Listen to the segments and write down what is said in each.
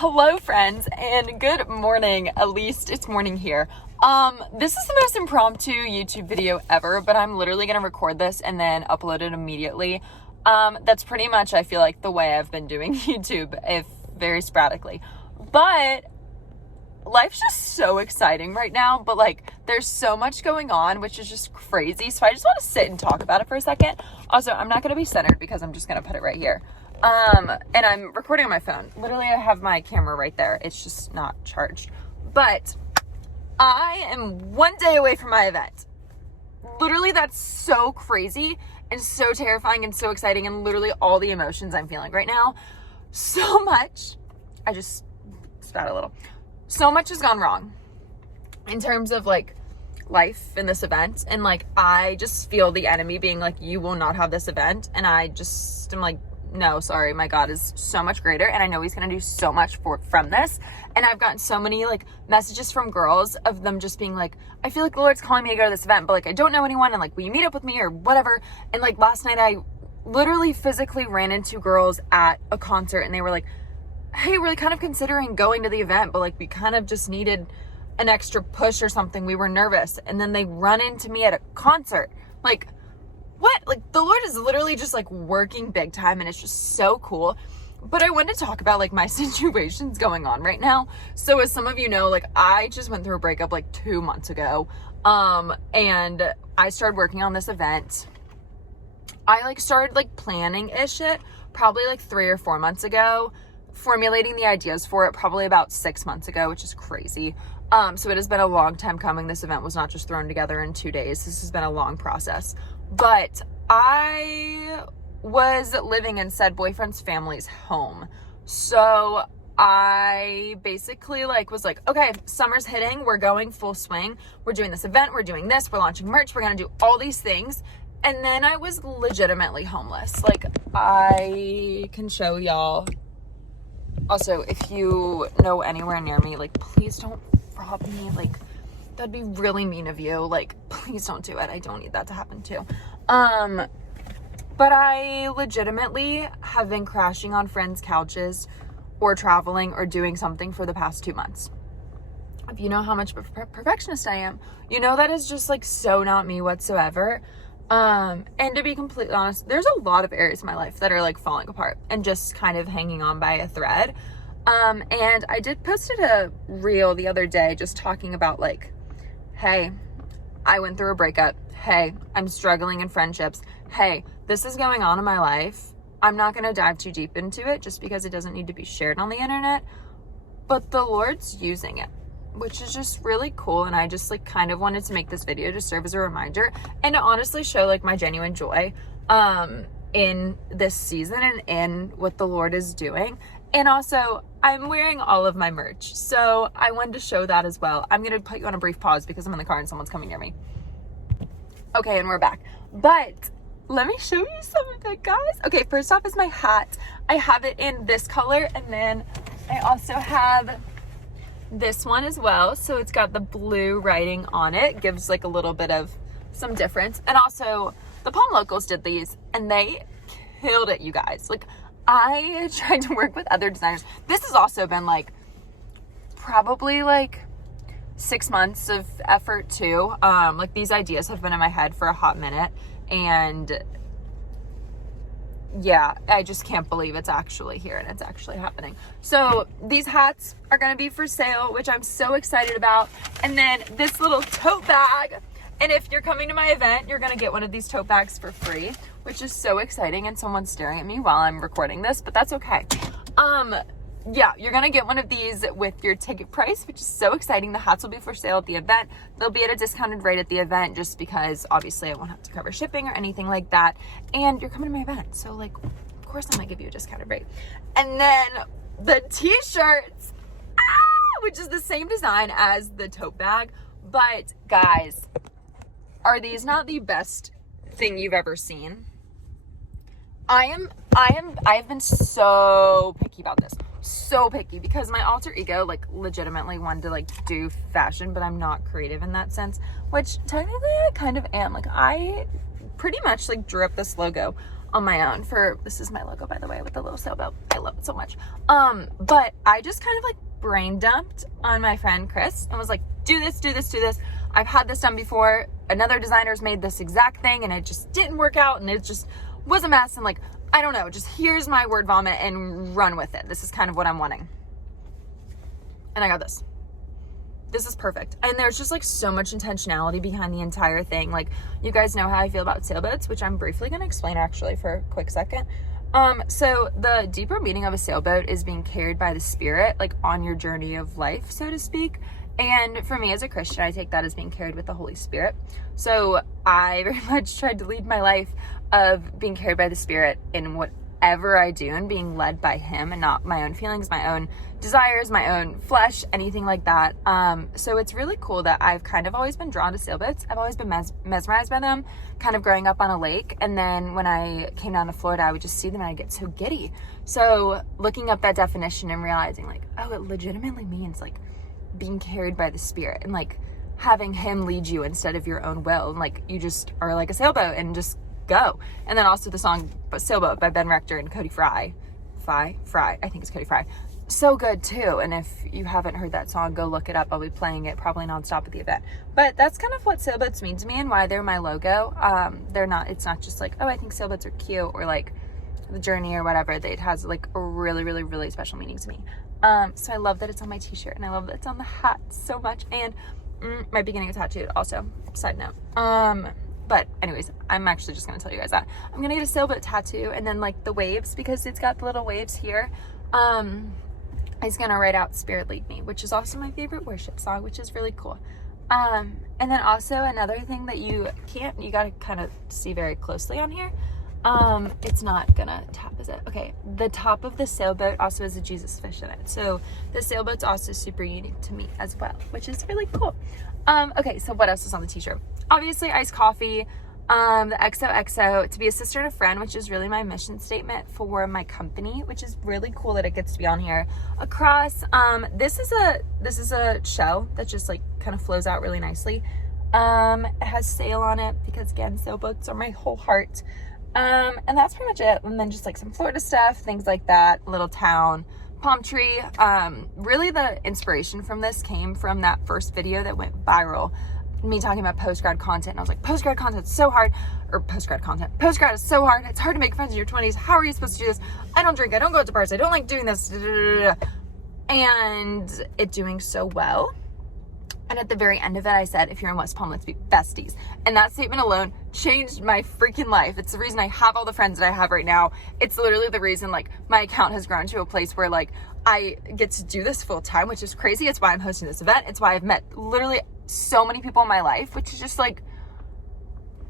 Hello friends and good morning. At least it's morning here. This is the most impromptu YouTube video ever, but I'm literally going to record this and then upload it immediately. That's pretty much, I feel like, the way I've been doing YouTube, if very sporadically. But life's just so exciting right now, but like there's so much going on, which is just crazy. So I just want to sit and talk about it for a second. Also, I'm not going to be centered because I'm just going to put it right here. And I'm recording on my phone. Literally, I have my camera right there. It's just not charged. But I am one day away from my event. Literally, that's so crazy and so terrifying and so exciting and literally all the emotions I'm feeling right now. So much. I just spat a little. So much has gone wrong in terms of like life in this event. And like, I just feel the enemy being like, you will not have this event. And I just am like, no, sorry, my God is so much greater. And I know he's going to do so much from this. And I've gotten so many like messages from girls of them just being like, I feel like the Lord's calling me to go to this event, but like, I don't know anyone. And like, will you meet up with me or whatever? And like last night, I literally physically ran into girls at a concert and they were like, hey, we're kind of considering going to the event, but like, we kind of just needed an extra push or something. We were nervous. And then they run into me at a concert. Like, what? Like, the Lord is literally just like working big time and it's just so cool. But I wanted to talk about like my situations going on right now. So as some of you know, like I just went through a breakup like 2 months ago. And I started working on this event. I like started like planning-ish it probably like 3 or 4 months ago, formulating the ideas for it probably about 6 months ago, which is crazy. So it has been a long time coming. This event was not just thrown together in 2 days. This has been a long process. But I was living in said boyfriend's family's home. So I basically like was like, okay, summer's hitting. We're going full swing. We're doing this event. We're doing this. We're launching merch. We're going to do all these things. And then I was legitimately homeless. Like I can show y'all. Also, if you know anywhere near me, like please don't rob me. Like that'd be really mean of you. Like, please don't do it. I don't need that to happen too. But I legitimately have been crashing on friends' couches or traveling or doing something for the past 2 months. If you know how much of a perfectionist I am, you know that is just like so not me whatsoever. And to be completely honest, there's a lot of areas in my life that are like falling apart and just kind of hanging on by a thread. And I did posted a reel the other day just talking about like, hey, I went through a breakup. Hey, I'm struggling in friendships. Hey, this is going on in my life. I'm not going to dive too deep into it just because it doesn't need to be shared on the internet, but the Lord's using it, which is just really cool. And I just like kind of wanted to make this video to serve as a reminder and to honestly show like my genuine joy, in this season and in what the Lord is doing. And also, I'm wearing all of my merch, so I wanted to show that as well. I'm going to put you on a brief pause because I'm in the car and someone's coming near me. Okay, and we're back. But let me show you some of it, guys. Okay, first off is my hat. I have it in this color, and then I also have this one as well. So it's got the blue writing on it. Gives like a little bit of some difference. And also, the Palm Locals did these, and they killed it, you guys. Like, I tried to work with other designers. This has also been like probably like 6 months of effort too. Like these ideas have been in my head for a hot minute, and yeah, I just can't believe it's actually here and it's actually happening. So these hats are going to be for sale, which I'm so excited about. And then this little tote bag. And if you're coming to my event, you're going to get one of these tote bags for free, which is so exciting. And someone's staring at me while I'm recording this, but that's okay. Yeah, you're going to get one of these with your ticket price, which is so exciting. The hats will be for sale at the event. They'll be at a discounted rate at the event just because obviously I won't have to cover shipping or anything like that. And you're coming to my event. So like, of course I'm going to give you a discounted rate. And then the t-shirts, which is the same design as the tote bag. But guys, are these not the best thing you've ever seen? I've been so picky about this. So picky because my alter ego like legitimately wanted to like do fashion, but I'm not creative in that sense, which technically I kind of am. Like I pretty much like drew up this logo. on my own this is my logo, by the way, with the little sailboat. I love it so much. But I just kind of like brain dumped on my friend Chris and was like, do this. I've had this done before. Another designer's made this exact thing and it just didn't work out and it just was a mess. And like, I don't know, just here's my word vomit and run with it. This is kind of what I'm wanting. And I got this. This is perfect. And there's just like so much intentionality behind the entire thing. Like, you guys know how I feel about sailboats, which I'm briefly going to explain actually for a quick second. So the deeper meaning of a sailboat is being carried by the Spirit, like on your journey of life, so to speak. And for me as a Christian, I take that as being carried with the Holy Spirit. So I very much tried to lead my life of being carried by the Spirit in whatever I do and being led by Him and not my own feelings, my own desires, my own flesh, anything like that. So it's really cool that I've kind of always been drawn to sailboats. I've always been mesmerized by them, kind of growing up on a lake. And then when I came down to Florida, I would just see them and I'd get so giddy. So looking up that definition and realizing like, oh, it legitimately means like being carried by the Spirit and like having Him lead you instead of your own will. And like, you just are like a sailboat and just go. And then also the song Sailboat by Ben Rector and Cody Fry. I think it's Cody Fry. So good too. And if you haven't heard that song, go look it up. I'll be playing it probably nonstop at the event. But that's kind of what sailboats mean to me and why they're my logo. It's not just like, oh, I think sailboats are cute or like the journey or whatever. It has like a really, really, really special meaning to me. So I love that it's on my t-shirt and I love that it's on the hat so much. And might be getting a tattoo also, side note. But anyways, I'm actually just going to tell you guys that I'm going to get a sailboat tattoo and then like the waves, because it's got the little waves here. He's going to write out Spirit Lead Me, which is also my favorite worship song, which is really cool. And then also another thing that you got to kind of see very closely on here. It's not gonna tap, is it? Okay, the top of the sailboat also has a Jesus fish in it. So the sailboat's also super unique to me as well, which is really cool. Okay, so what else is on the t-shirt? Obviously iced coffee, the XOXO, to be a sister and a friend, which is really my mission statement for my company, which is really cool that it gets to be on here. Across, this is a shell that just like kind of flows out really nicely. It has sail on it because again, sailboats are my whole heart. And that's pretty much it. And then just like some Florida stuff, things like that, little town, palm tree. Really the inspiration from this came from that first video that went viral, me talking about post-grad content. And I was like, post-grad content's so hard, or post-grad is so hard. It's hard to make friends in your 20s. How are you supposed to do this? I don't drink, I don't go out to bars, I don't like doing this. And it doing so well. And at the very end of it, I said, if you're in West Palm, let's be besties. And that statement alone changed my freaking life. It's the reason I have all the friends that I have right now. It's literally the reason like my account has grown to a place where like I get to do this full time, which is crazy. It's why I'm hosting this event. It's why I've met literally so many people in my life, which is just like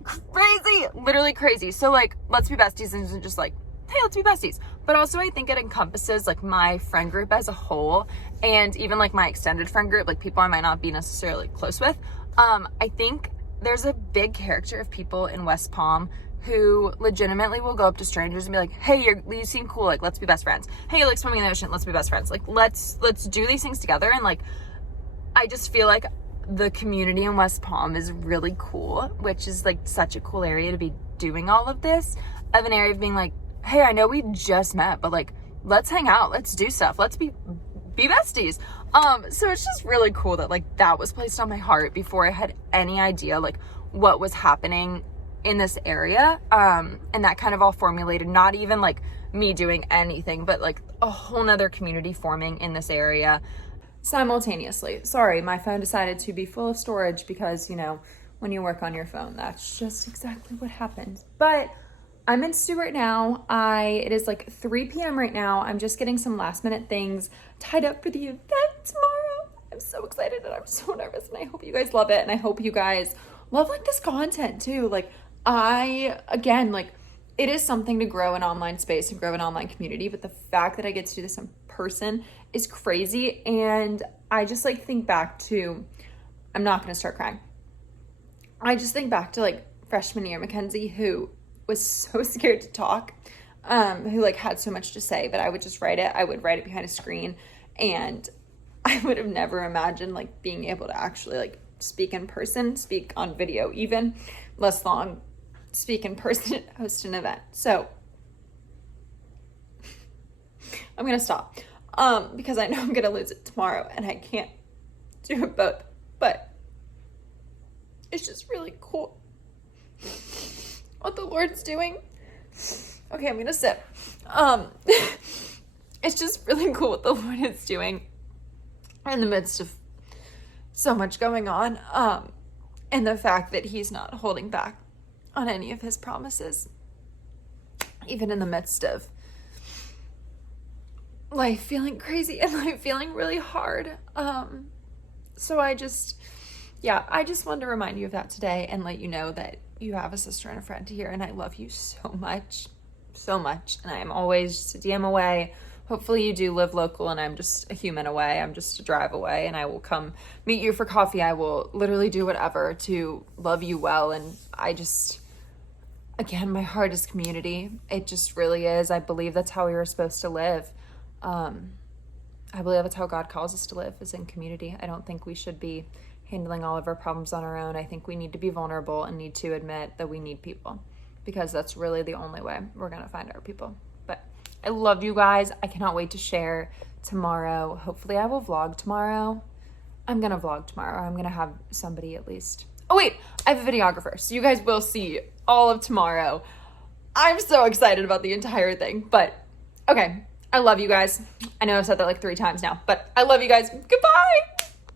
crazy, literally crazy. So like, let's be besties and just like, hey, let's be besties. But also I think it encompasses like my friend group as a whole, and even like my extended friend group, like people I might not be necessarily close with. I think there's a big character of people in West Palm who legitimately will go up to strangers and be like, hey, you seem cool, like let's be best friends. Hey, you like swimming in the ocean, let's be best friends. Like let's do these things together. And like I just feel like the community in West Palm is really cool, which is like such a cool area to be doing all of this, of an area of being like, hey, I know we just met, but like, let's hang out, let's do stuff, let's be besties. So it's just really cool that like that was placed on my heart before I had any idea like what was happening in this area. And that kind of all formulated, not even like me doing anything, but like a whole nother community forming in this area simultaneously. Sorry, my phone decided to be full of storage because, you know, when you work on your phone, that's just exactly what happens. But I'm in Stu right now. It is like 3 p.m. right now. I'm just getting some last minute things tied up for the event tomorrow. I'm so excited and I'm so nervous, and I hope you guys love it. And I hope you guys love like this content too. Like it is something to grow an online space and grow an online community, but the fact that I get to do this in person is crazy. And I just like think back to, I'm not going to start crying. I just think back to like freshman year Mackenzie, who was so scared to talk, who like had so much to say, but I would just write it. I would write it behind a screen, and I would have never imagined like being able to actually like speak in person, speak on video, even less long speak in person, host an event. So I'm going to stop because I know I'm going to lose it tomorrow and I can't do it both. But it's just really cool what the Lord's doing. Okay, I'm going to sip. It's just really cool what the Lord is doing in the midst of so much going on. And the fact that he's not holding back on any of his promises, even in the midst of life feeling crazy and life feeling really hard. So I just wanted to remind you of that today and let you know that you have a sister and a friend here, and I love you so much, and I am always just a DM away. Hopefully you do live local and I'm just a human away. I'm just a drive away, and I will come meet you for coffee. I will literally do whatever to love you well. And again, my heart is community. It just really is. I believe that's how we were supposed to live. I believe that's how God calls us to live, is in community. I don't think we should be handling all of our problems on our own. I think we need to be vulnerable and need to admit that we need people, because that's really the only way we're going to find our people. But I love you guys. I cannot wait to share tomorrow. Hopefully I will vlog tomorrow. I'm going to vlog tomorrow. I'm going to have somebody at least. Oh wait, I have a videographer, so you guys will see all of tomorrow. I'm so excited about the entire thing. But okay, I love you guys. I know I've said that like 3 times now, but I love you guys. Goodbye.